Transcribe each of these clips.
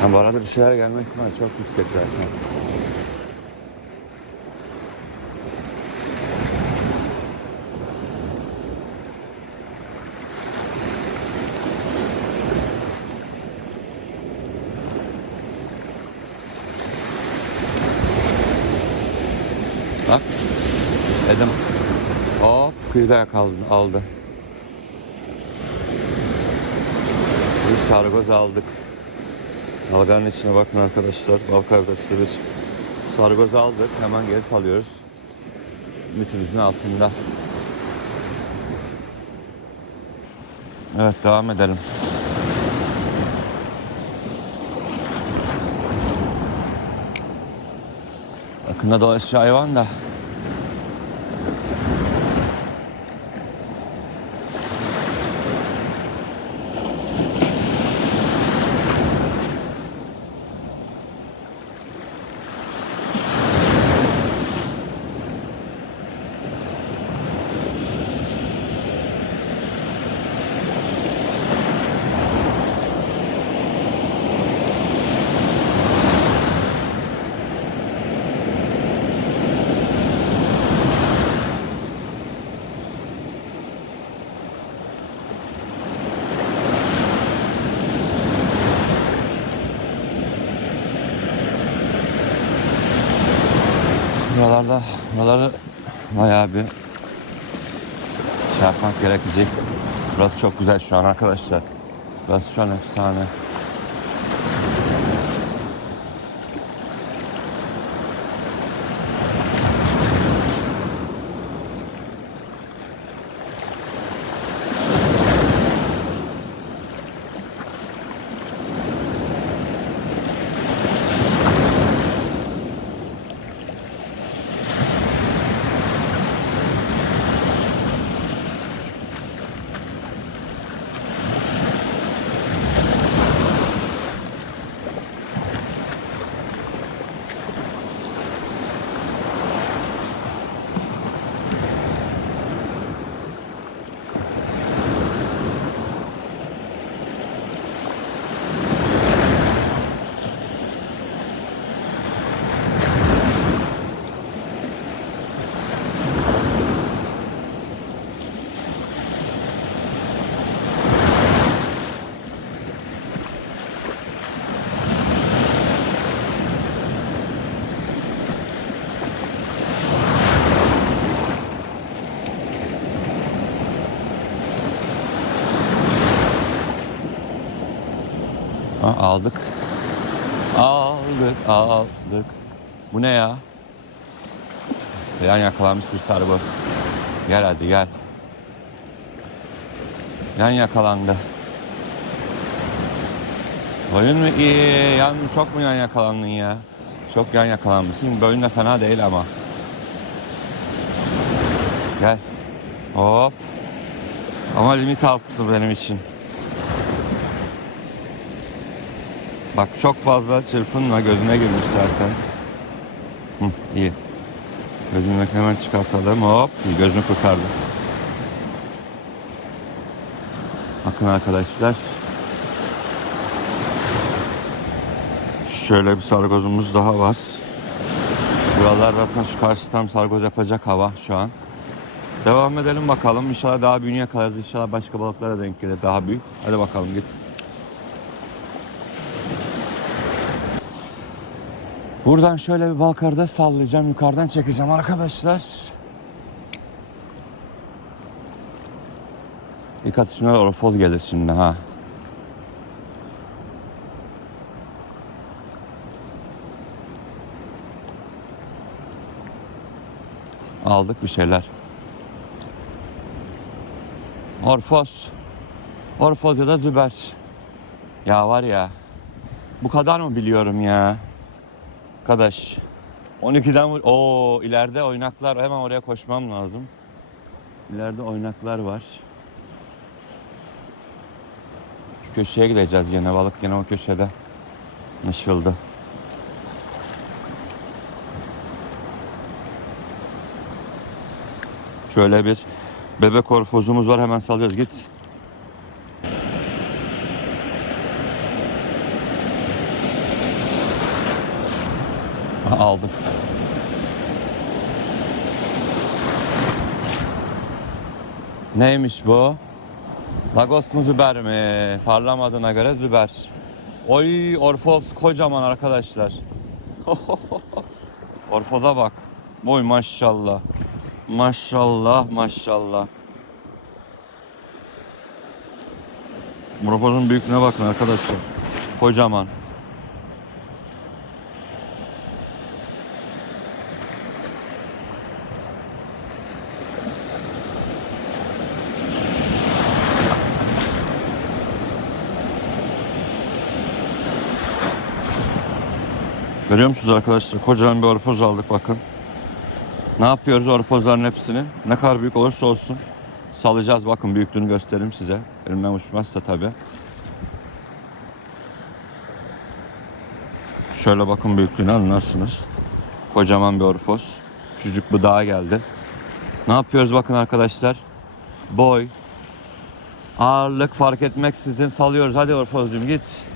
Ha, bu arada bir şeyler gelme ihtimali çok yüksek zaten. Bak. Dedim. Hop kıyıda yakaladı, aldı. Bir sargoz aldık. Dalganın içine bakın arkadaşlar. Bal kavgası bir sargoz aldık. Hemen geri salıyoruz. Ümitimizin altında. Evet devam edelim. Yakında dolaşıyor hayvan da. Buralarda, buraları bayağı bir şey yapmak gerekecek. Burası çok güzel şu an arkadaşlar. Burası şu an efsane. Aldık. Aldık, aldık. Bu ne ya? Yan yakalanmış bir sarı Gel hadi gel. Yan yakalandı. Boyun mu iyi? Yan, çok mu yan yakalandın ya? Çok yan yakalanmışsın. Boyun da fena değil ama. Gel. Hop. Ama limit altısı benim için. Bak çok fazla çırpınma gözüne girmiş zaten. Hı, iyi. Gözünü hemen çıkartalım hop gözünü kurtardı. Bakın arkadaşlar. Şöyle bir sargozumuz daha var. Buralar zaten şu karşı tam sargoz yapacak hava şu an. Devam edelim bakalım. İnşallah daha büyüğünü yakalarız. İnşallah başka balıklara denk gelir daha büyük. Hadi bakalım git. Buradan şöyle bir balkarda sallayacağım. Yukarıdan çekeceğim arkadaşlar. İlk atışımda orofoz gelir şimdi ha. Aldık bir şeyler. Orfoz. Orfoz ya da züber. Ya var ya. Bu kadar mı biliyorum ya? Arkadaş. 12'den vur. Oo ileride oynaklar. Hemen oraya koşmam lazım. İleride oynaklar var. Şu köşeye gideceğiz gene. Balık gene o köşede. Anlaşıldı. Şöyle bir bebek orfozumuz var. Hemen salıyoruz. Git. Aldık. Neymiş bu? Lagos mu Züber mi? Parlamadığına göre Züber. Oy Orfoz kocaman arkadaşlar. Orfoz'a bak. Boy maşallah. Maşallah maşallah. Orfoz'un büyüklüğüne bakın arkadaşlar. Kocaman. Görüyor musunuz arkadaşlar? Kocaman bir orfoz aldık bakın. Ne yapıyoruz orfozların hepsini? Ne kadar büyük olursa olsun salacağız. Bakın büyüklüğünü göstereyim size. Elimden uçmazsa tabii. Şöyle bakın büyüklüğünü anlarsınız. Kocaman bir orfoz. Küçücük bıdağa geldi. Ne yapıyoruz bakın arkadaşlar. Boy, ağırlık fark etmeksizin salıyoruz. Hadi orfozcum git.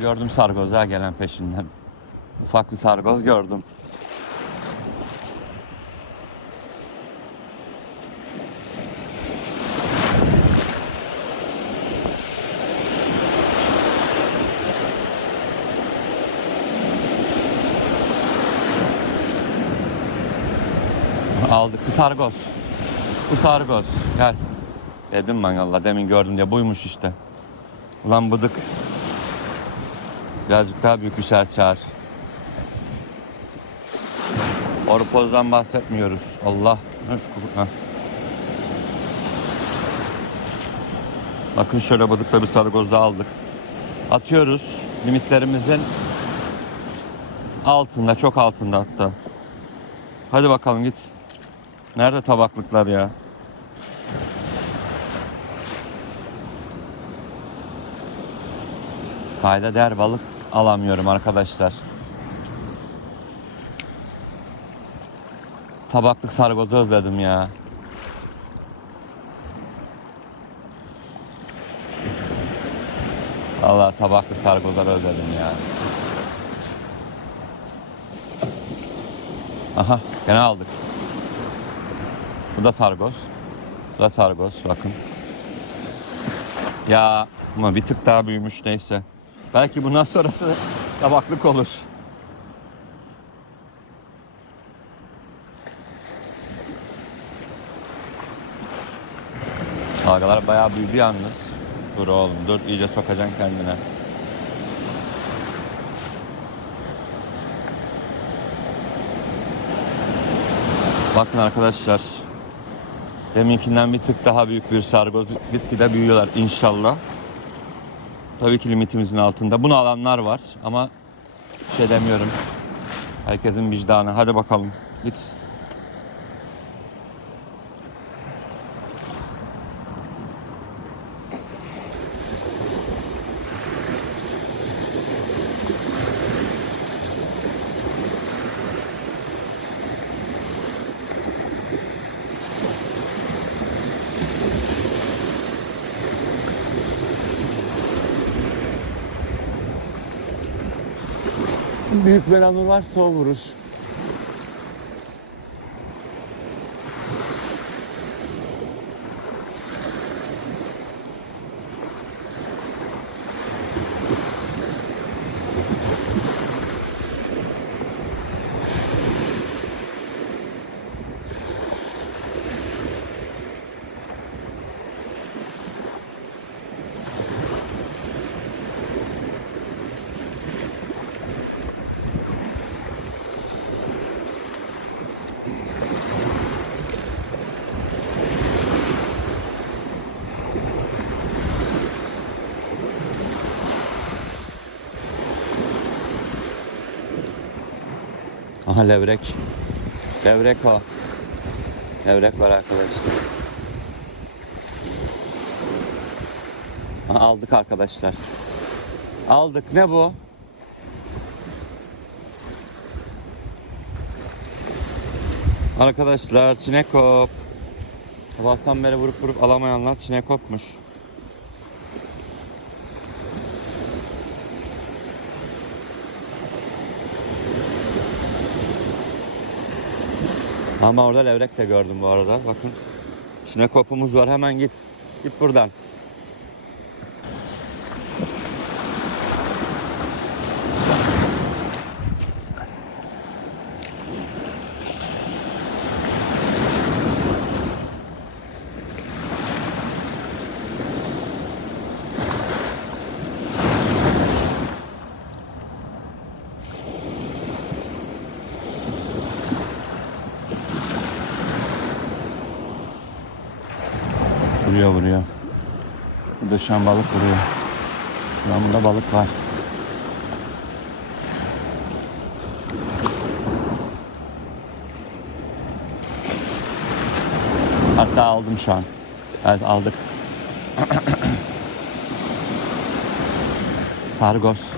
Gördüm sargoza gelen peşinden. Ufak bir sargoz gördüm. Aldık. Bu sargoz. Bu sargoz. Gel. Dedim ben Allah demin gördüm diye buymuş işte. Ulan bıdık. Birazcık daha büyük bir şer çağır. Orfozdan bahsetmiyoruz. Allah. Bakın şöyle bıdıkla bir sargoz daha aldık. Atıyoruz. Limitlerimizin altında, çok altında hatta. Hadi bakalım git. Nerede tabaklıklar ya? Kayda değer balık alamıyorum arkadaşlar. Tabaklık sargozu özledim ya. Vallahi tabaklık sargozları özledim ya. Aha gene aldık. Bu da sargoz. Bu da sargoz bakın. Ya ama bir tık daha büyümüş neyse. Belki bundan sonrası tabaklık olur. Dalgalar bayağı büyüdü yalnız. Dur oğlum dur iyice sokacaksın kendine. Bakın arkadaşlar. Deminkinden bir tık daha büyük bir sargoz. Gitgide büyüyorlar inşallah. Tabii ki limitimizin altında. Bunu alanlar var ama şey demiyorum. Herkesin vicdanı. Hadi bakalım. Git. Büyük melanur varsa o vurur. Aha levrek. Levrek o. Levrek var arkadaşlar. Aldık arkadaşlar. Aldık. Ne bu? Arkadaşlar çinekop. Sabahtan beri vurup vurup alamayanlar çinekopmuş. Ama orada levrek de gördüm bu arada. Bakın. Çinekopumuz var. Hemen git. Git buradan. Vuruyor vuruyor. Burada şu an balık vuruyor. Şu an burada balık var. Hatta aldım şu an. Evet aldık. Sargos.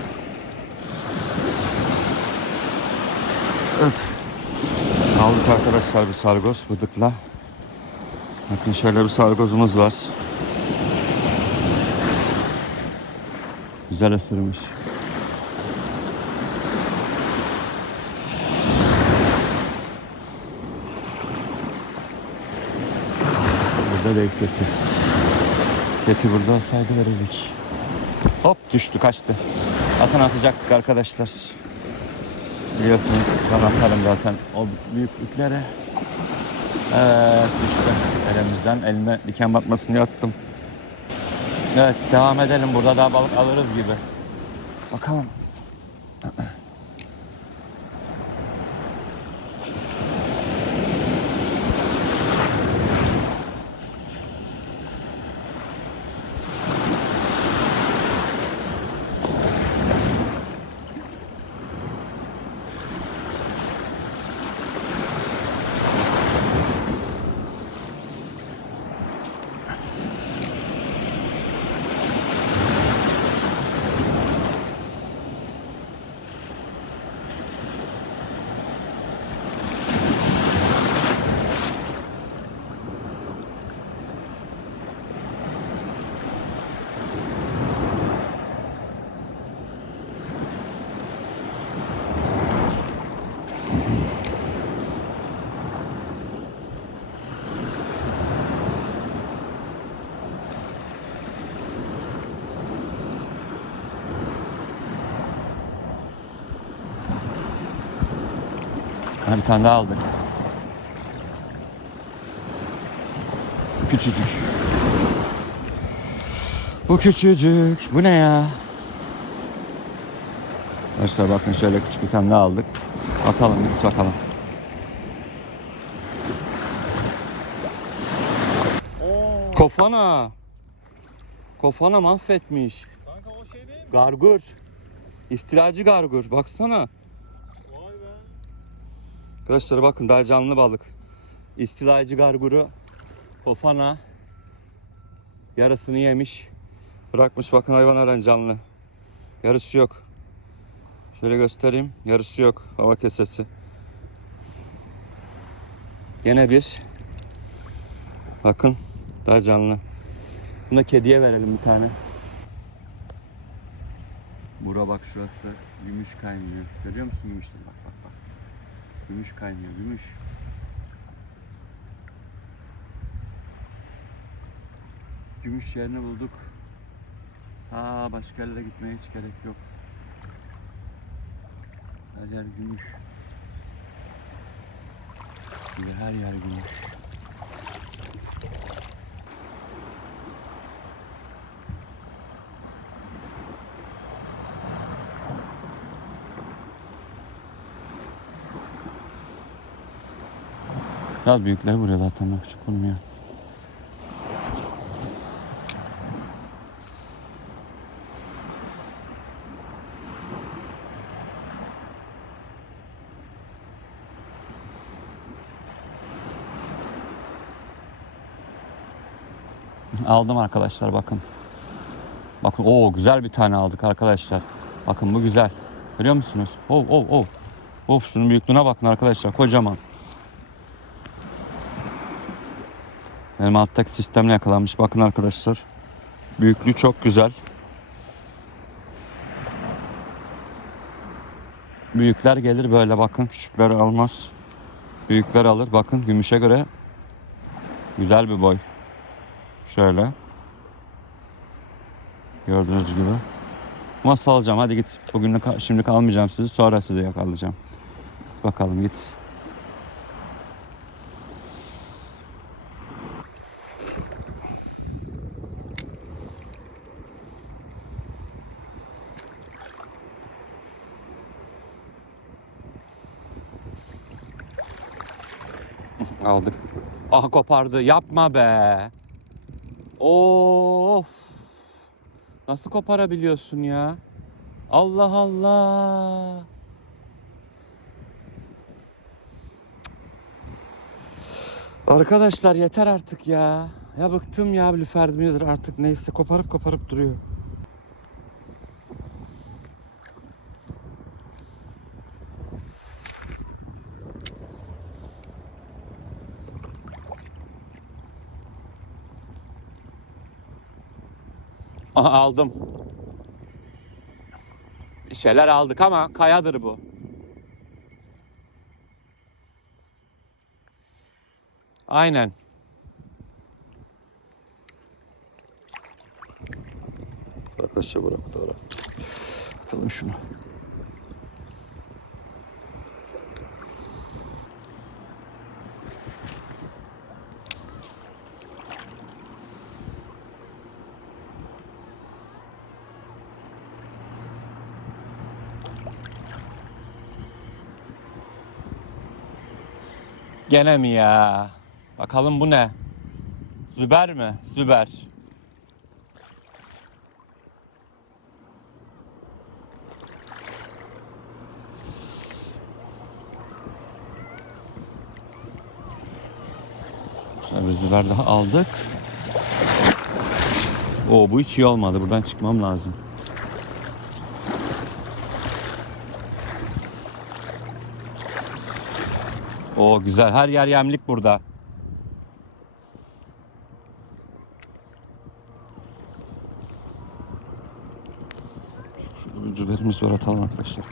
Evet. Aldık arkadaşlar bir sargos bıdıkla. Bakın şöyle bir sargozumuz var. Güzel ısırmış. Burada kötü. Kötü burada olsaydı verirdik. Hop düştü kaçtı. Atın atacaktık arkadaşlar. Biliyorsunuz ben atarım zaten o büyüklüklere. Evet düştü elimizden. Elime diken batmasın diye attım. Evet devam edelim. Burada daha balık alırız gibi. Bakalım. Ha, bir tane daha aldık. Küçücük. Bu küçücük. Bu ne ya? Arkadaşlar bakın şöyle küçük bir tane daha aldık. Atalım git bakalım. Oo. Kofana. Kofana mahvetmiş. Kanka o şey değil mi? Gargur. İstilacı gargur. Baksana. Arkadaşlar bakın daha canlı balık. İstilacı garguru kofana yarısını yemiş. Bırakmış bakın hayvan halen canlı. Yarısı yok. Şöyle göstereyim. Yarısı yok. Hava kesesi. Gene bir. Bakın daha canlı. Bunu da kediye verelim bir tane. Bura bak şurası gümüş kaynıyor. Görüyor musun gümüşleri? Bak bak. Gümüş kaynıyor, gümüş. Gümüş yerini bulduk. Aa başka yerlere gitmeye hiç gerek yok. Her yer gümüş. Şimdi her yer gümüş. Biraz büyükleri vuruyor zaten bak küçük vurmuyor. Aldım arkadaşlar bakın. Bakın o güzel bir tane aldık arkadaşlar. Bakın bu güzel. Görüyor musunuz? Oh oh oh. Of şunun büyüklüğüne bakın arkadaşlar kocaman. Benim alttaki sistemle yakalanmış. Bakın arkadaşlar. Büyüklüğü çok güzel. Büyükler gelir böyle bakın. Küçükler almaz. Büyükler alır. Bakın gümüşe göre güzel bir boy. Şöyle. Gördüğünüz gibi. Ama salacağım. Hadi git. Bugün şimdi kalmayacağım sizi. Sonra sizi yakalayacağım. Bakalım git. Aldık. Aha kopardı. Yapma be. Of. Nasıl koparabiliyorsun ya? Allah Allah. Arkadaşlar yeter artık ya. Ya bıktım ya Lüferdim artık neyse koparıp koparıp duruyor. Aldım. Bir şeyler aldık ama kayadır bu. Aynen. Arkadaşlar bırak da Atalım şunu. Gene mi ya? Bakalım bu ne? Züber mi? Züber. Şöyle bir züber daha aldık. Oo bu hiç iyi olmadı. Buradan çıkmam lazım. Oo güzel. Her yer yemlik burada. Şurada bir cüberimiz var atalım arkadaşlar.